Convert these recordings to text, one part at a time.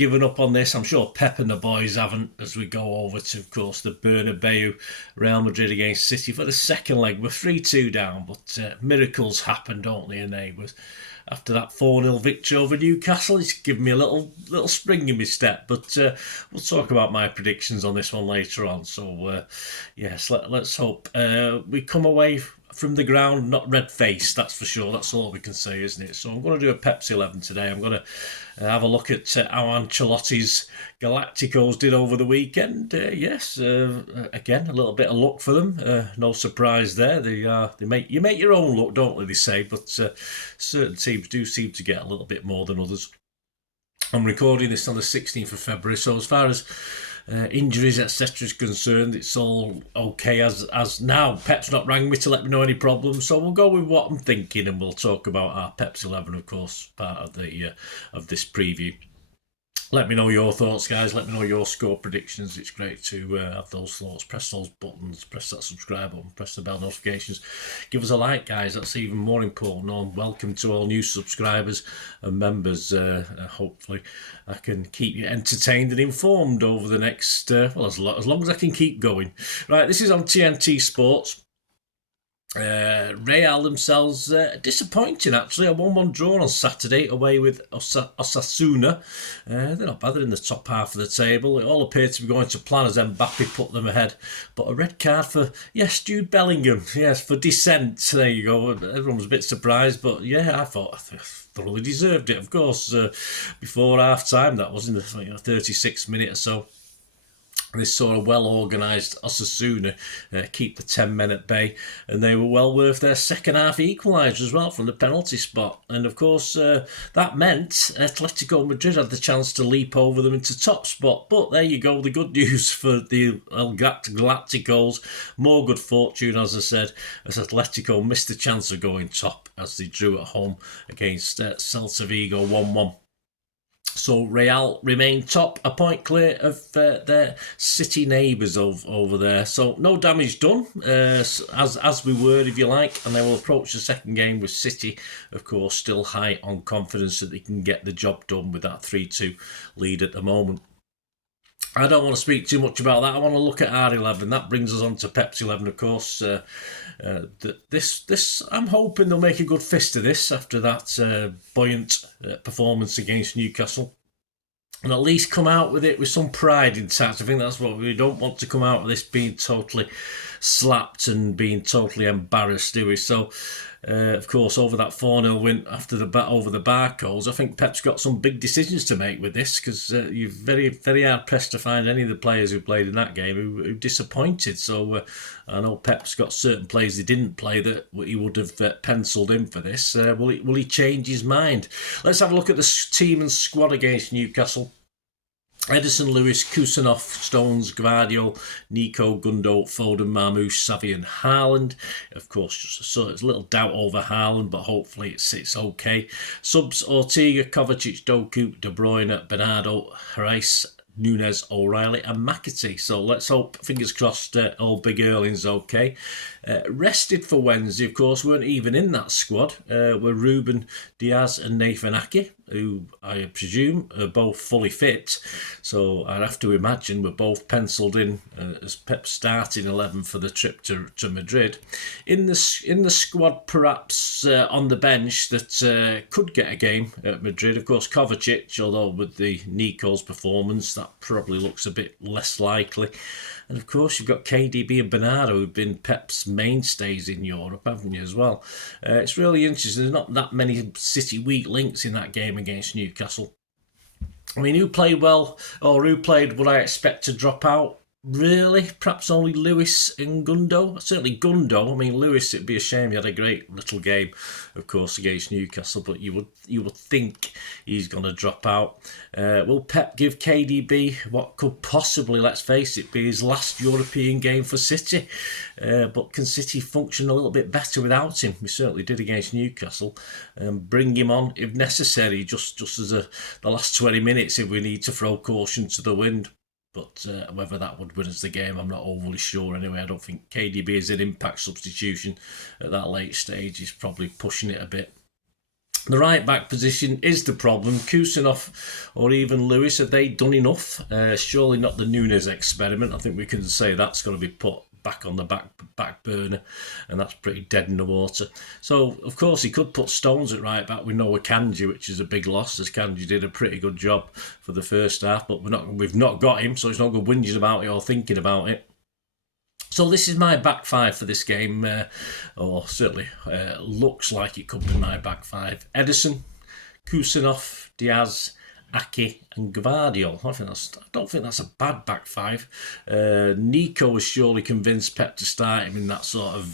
given up on this. I'm sure Pep and the boys haven't, as we go over to, of course, the Bernabeu, Real Madrid against City for the second leg. We're 3-2 down, but miracles happen, don't they? And they was after that 4-0 victory over Newcastle, it's given me a little spring in my step. But we'll talk about my predictions on this one later on. So yes, let's hope we come away from the ground not red-faced, that's for sure. That's all we can say, isn't it? So I'm going to do a Pepsi 11 today. I'm going to have a look at how Ancelotti's Galacticos did over the weekend. Yes, again, a little bit of luck for them. No surprise there. They make your own luck, don't they say? But certain teams do seem to get a little bit more than others. I'm recording this on the 16th of February, so as far as injuries, etc. is concerned, it's all okay as now. Pep's not rang me to let me know any problems, so we'll go with what I'm thinking, and we'll talk about our Pep's 11, of course, part of the of this preview. Let me know your thoughts, guys. Let me know your score predictions. It's great to have those thoughts. Press those buttons. Press that subscribe button. Press the bell notifications. Give us a like, guys. That's even more important. And welcome to all new subscribers and members. Hopefully, I can keep you entertained and informed over the next, as long as I can keep going. Right, this is on TNT Sports. Real themselves disappointing, actually. A 1-1 draw on Saturday away with Osasuna. They're not bad. They're in the top half of the table. It all appeared to be going to plan as Mbappe put them ahead. But a red card for, Jude Bellingham. Yes, for dissent. There you go. Everyone was a bit surprised. But yeah, I thought thoroughly deserved it, of course. Before half-time, that was in the 36th minute or so. This sort of well-organised Osasuna keep the 10 men at bay, and they were well worth their second half equaliser as well from the penalty spot. And of course, that meant Atletico Madrid had the chance to leap over them into top spot. But there you go, the good news for the Galacticos. More good fortune, as I said, as Atletico missed the chance of going top as they drew at home against Celta Vigo 1-1. So Real remain top, a point clear of their City neighbours over there. So no damage done, as we were, if you like. And they will approach the second game with City, of course, still high on confidence that they can get the job done with that 3-2 lead at the moment. I don't want to speak too much about that. I want to look at R11. That brings us on to Pepsi 11, of course. This I'm hoping they'll make a good fist of this after that buoyant performance against Newcastle, and at least come out with it with some pride intact. I think that's what we don't want to come out of this being totally slapped and being totally embarrassed, do we? So, of course, over that 4-0 win over the Barcodes, I think Pep's got some big decisions to make with this, because you're very, very hard pressed to find any of the players who played in that game who disappointed. So I know Pep's got certain players he didn't play that he would have penciled in for this. Will he change his mind? Let's have a look at the team and squad against Newcastle. Edison, Lewis, Kusanov, Stones, Gvardiol, Nico, Gundo, Foden, Marmoush, Savi and Haaland. Of course, so there's a little doubt over Haaland, but hopefully it's okay. Subs, Ortega, Kovacic, Doku, De Bruyne, Bernardo, Reis, Nunes, O'Reilly and McAtee. So let's hope, fingers crossed, all Big Erling's okay. Rested for Wednesday, of course, weren't even in that squad, were Ruben Diaz and Nathan Ake, who I presume are both fully fit. So I'd have to imagine we're both penciled in as Pep's starting 11 for the trip to Madrid. In the squad, perhaps on the bench, that could get a game at Madrid. Of course, Kovacic, although with the Nico's performance, that probably looks a bit less likely. And of course, you've got KDB and Bernardo, who've been Pep's mainstays in Europe, haven't you, as well? It's really interesting. There's not that many City weak links in that game against Newcastle. I mean, who played well, or who played what I expect to drop out? Really? Perhaps only Lewis and Gundo? Certainly Gundo. I mean, Lewis, it'd be a shame. He had a great little game, of course, against Newcastle, but you would think he's going to drop out. Will Pep give KDB what could possibly, let's face it, be his last European game for City? But can City function a little bit better without him? We certainly did against Newcastle. Bring him on if necessary, just as the last 20 minutes if we need to throw caution to the wind. But whether that would win us the game, I'm not overly sure anyway. I don't think KDB is an impact substitution at that late stage. He's probably pushing it a bit. The right back position is the problem. Kusanov or even Lewis, have they done enough? Surely not the Nunes experiment. I think we can say that's going to be put back on the back burner, and that's pretty dead in the water. So of course he could put Stones at right back with no Akanji, which is a big loss, as Akanji did a pretty good job for the first half, but we've not got him, so it's no good whinging about it or thinking about it. So this is my back five for this game, or certainly looks like it could be my back five. Ederson, Kusanov, Diaz, Aki and Gvardiol. I don't think that's a bad back five. Nico was surely convinced Pep to start him in that sort of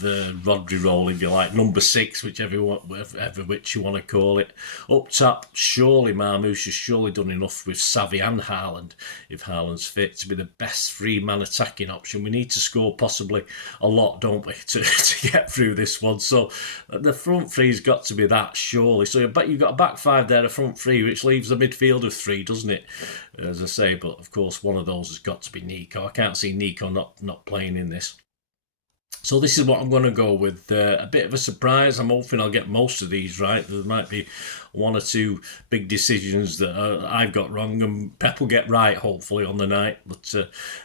Rodri role, if you like, number 6, which you want to call it. Up top, surely Marmouche has surely done enough with Xavi and Haaland, if Haaland's fit, to be the best three-man attacking option. We need to score possibly a lot, don't we, to get through this one. So the front three's got to be that, surely. So you've got a back five there, a front three, which leaves a midfield of 3, doesn't it? As I say, but of course one of those has got to be Nico. I can't see Nico not playing in this. So this is what I'm going to go with. A bit of a surprise. I'm hoping I'll get most of these right. There might be 1 or 2 big decisions that I've got wrong and Pep will get right, hopefully, on the night. But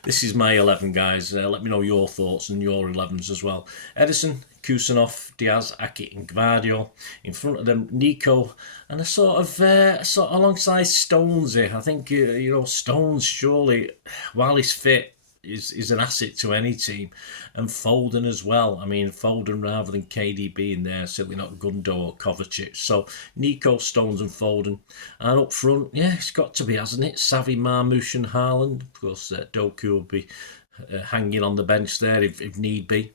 this is my 11, guys. Let me know your thoughts and your 11s as well. Ederson, Kusanov, Diaz, Aki and Gvardiol. In front of them, Nico and a sort of alongside Stones here. I think, Stones surely, while he's fit, is an asset to any team. And Foden as well. I mean, Foden rather than KDB in there, certainly not Gundo or Kovacic. So Nico, Stones and Foden. And up front, yeah, it's got to be, hasn't it? Xavi, Marmouche and Haaland. Of course, Doku will be hanging on the bench there if need be.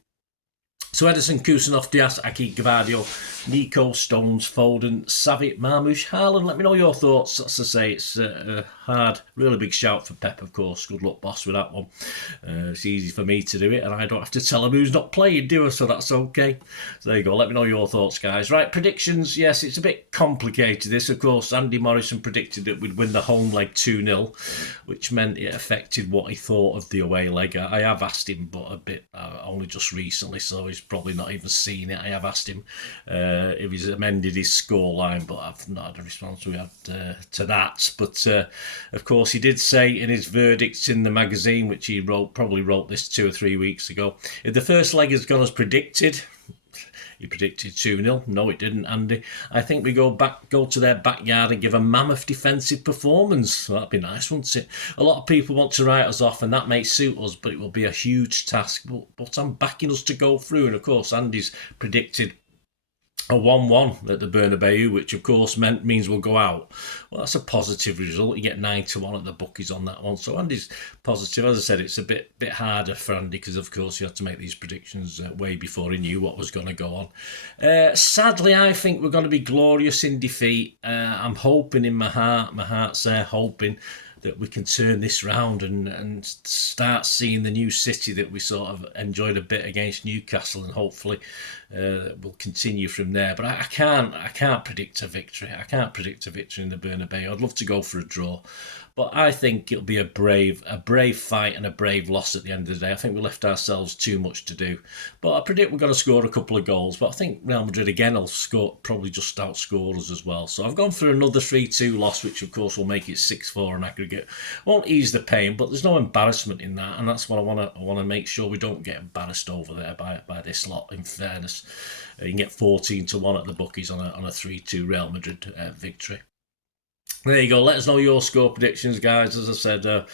So Ederson, Kusanov, Diaz, Aki, Gvardiol, Nico, Stones, Foden, Xavi, Marmouche, Haaland. Let me know your thoughts. As I say, it's a hard, really big shout for Pep, of course. Good luck, boss, with that one. It's easy for me to do it, and I don't have to tell him who's not playing, do I? So that's okay. So there you go. Let me know your thoughts, guys. Right, predictions. Yes, it's a bit complicated, this. Of course, Andy Morrison predicted that we'd win the home leg 2-0, which meant it affected what he thought of the away leg. I have asked him, but a bit, only just recently, so he's probably not even seen it. I have asked him if he's amended his scoreline, but I've not had a response to that. But of course, he did say in his verdicts in the magazine, which he probably wrote this 2 or 3 weeks ago, if the first leg has gone as predicted, he predicted 2-0. No, it didn't, Andy. I think we go to their backyard and give a mammoth defensive performance. Well, that'd be nice, wouldn't it? A lot of people want to write us off, and that may suit us, but it will be a huge task. But I'm backing us to go through, and of course, Andy's predicted a 1-1 at the Bernabeu, which of course means we'll go out. Well, that's a positive result. You get 9-1 at the bookies on that one. So Andy's positive. As I said, it's a bit harder for Andy because of course he had to make these predictions way before he knew what was going to go on. Sadly, I think we're going to be glorious in defeat. I'm hoping in my heart's there, hoping that we can turn this round and start seeing the new City that we sort of enjoyed a bit against Newcastle, and hopefully we'll continue from there. But I can't predict a victory. I can't predict a victory in the Bernabeu. I'd love to go for a draw, but I think it'll be a brave fight and a brave loss at the end of the day. I think we left ourselves too much to do. But I predict we're going to score a couple of goals. But I think Real Madrid again will probably just outscore us as well. So I've gone for another 3-2 loss, which of course will make it 6-4 on aggregate. Won't ease the pain, but there's no embarrassment in that, and that's what I want to make sure we don't get embarrassed over there by this lot. In fairness, you can get 14-1 at the bookies on a 3-2 Real Madrid victory. There you go. Let us know your score predictions, guys. As I said,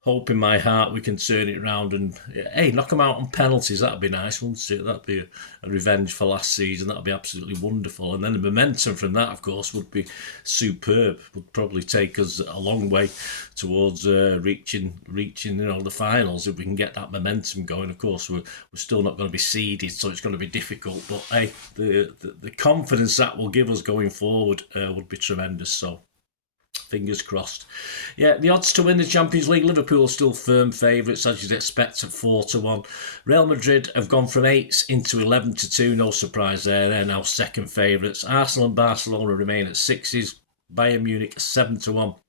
hope in my heart we can turn it around and, hey, knock them out on penalties. That'd be nice, wouldn't it? That'd be a revenge for last season. That'd be absolutely wonderful. And then the momentum from that, of course, would be superb. Would probably take us a long way towards reaching the finals if we can get that momentum going. Of course, we're still not going to be seeded, so it's going to be difficult. But hey, the confidence that will give us going forward would be tremendous. So fingers crossed. Yeah, the odds to win the Champions League, Liverpool are still firm favourites, as you'd expect, at 4-1. Real Madrid have gone from 8s into 11-2, no surprise there. They're now second favourites. Arsenal and Barcelona remain at 6s. Bayern Munich 7-1.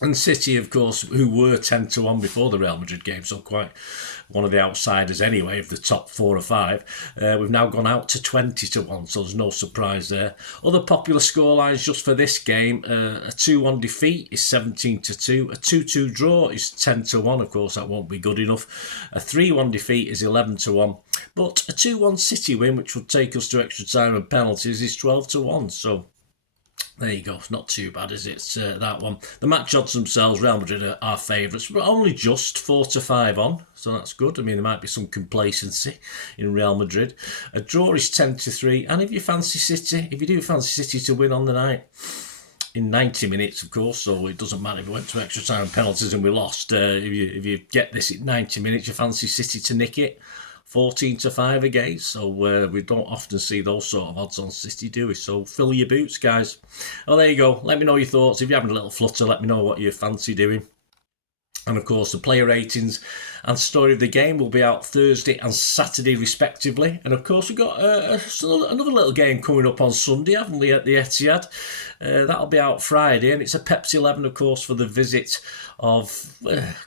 And City, of course, who were 10-1 before the Real Madrid game, so quite one of the outsiders anyway of the top 4 or 5. We've now gone out to 20-1, so there's no surprise there. Other popular scorelines just for this game: a 2-1 defeat is 17-2. A 2-2 draw is 10-1. Of course, that won't be good enough. A 3-1 defeat is 11-1. But a 2-1 City win, which would take us to extra time and penalties, is 12-1. So there you go. It's not too bad, is it? That one. The match odds themselves, Real Madrid are our favourites, but only just 4-5 on, so that's good. I mean, there might be some complacency in Real Madrid. A draw is 10-3, and if you fancy City, if you do fancy City to win on the night, in 90 minutes, of course, so it doesn't matter if we went to extra time and penalties and we lost. If you get this at 90 minutes, you fancy City to nick it. 14-5 again, so we don't often see those sort of odds on City, do we? So fill your boots, guys. Oh, there you go. Let me know your thoughts. If you're having a little flutter, let me know what you fancy doing. And of course, the player ratings and story of the game will be out Thursday and Saturday, respectively. And of course, we've got another little game coming up on Sunday, haven't we, at the Etihad? That'll be out Friday, and it's a Pepsi 11, of course, for the visit of,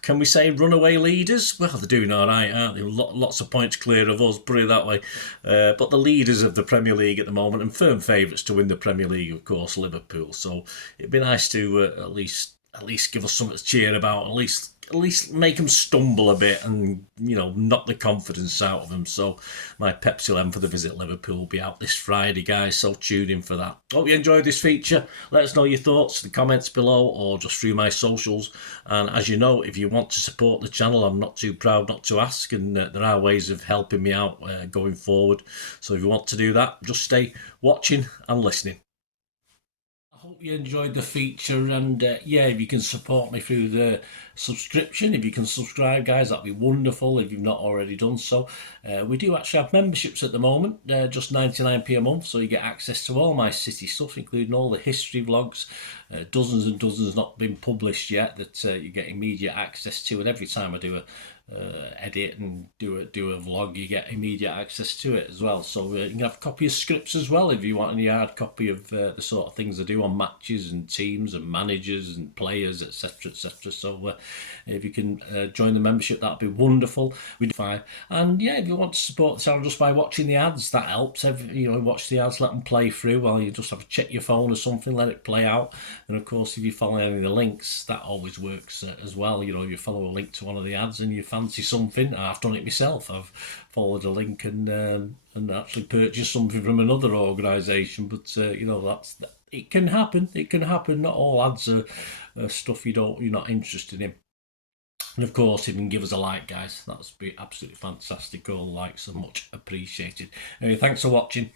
can we say, runaway leaders? Well, they're doing all right, aren't they? Lots of points clear of us, put it that way. But the leaders of the Premier League at the moment, and firm favourites to win the Premier League, of course, Liverpool. So it'd be nice to at least give us something to cheer about, at least make them stumble a bit and, knock the confidence out of them. So my Pepsi 11 for the visit Liverpool will be out this Friday, guys, so tune in for that. Hope you enjoyed this feature. Let us know your thoughts in the comments below or just through my socials. And as you know, if you want to support the channel, I'm not too proud not to ask, and there are ways of helping me out going forward. So if you want to do that, just stay watching and listening. I hope you enjoyed the feature, and if you can support me through the subscription, if you can subscribe, guys, that'd be wonderful if you've not already done so. We do actually have memberships at the moment, just 99p a month, so you get access to all my City stuff, including all the history vlogs, dozens and dozens not been published yet that you get immediate access to, and every time I do a edit and do a vlog, you get immediate access to it as well. So you can have a copy of scripts as well if you want any hard copy of the sort of things I do on matches and teams and managers and players, etc, etc. So if you can join the membership, that'd be wonderful. We'd fine. And if you want to support the channel just by watching the ads, that helps. Watch the ads, let them play through while you just have to check your phone or something, let it play out. And of course, if you follow any of the links, that always works as well. You follow a link to one of the ads and you fancy something. I've done it myself. I've followed a link and actually purchased something from another organisation. But it can happen. It can happen. Not all ads are stuff you're not interested in. And of course, if you can give us a like, guys, that would be absolutely fantastic. All likes are much appreciated. Anyway, thanks for watching.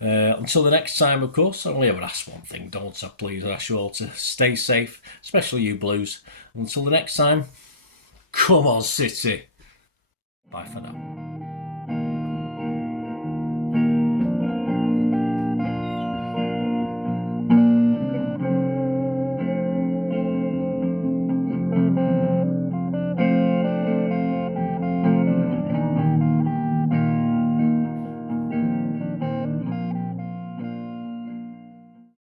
Until the next time, of course, I only ever ask one thing, don't I? Please, I ask you all to stay safe, especially you Blues. Until the next time, come on, City. Bye for now.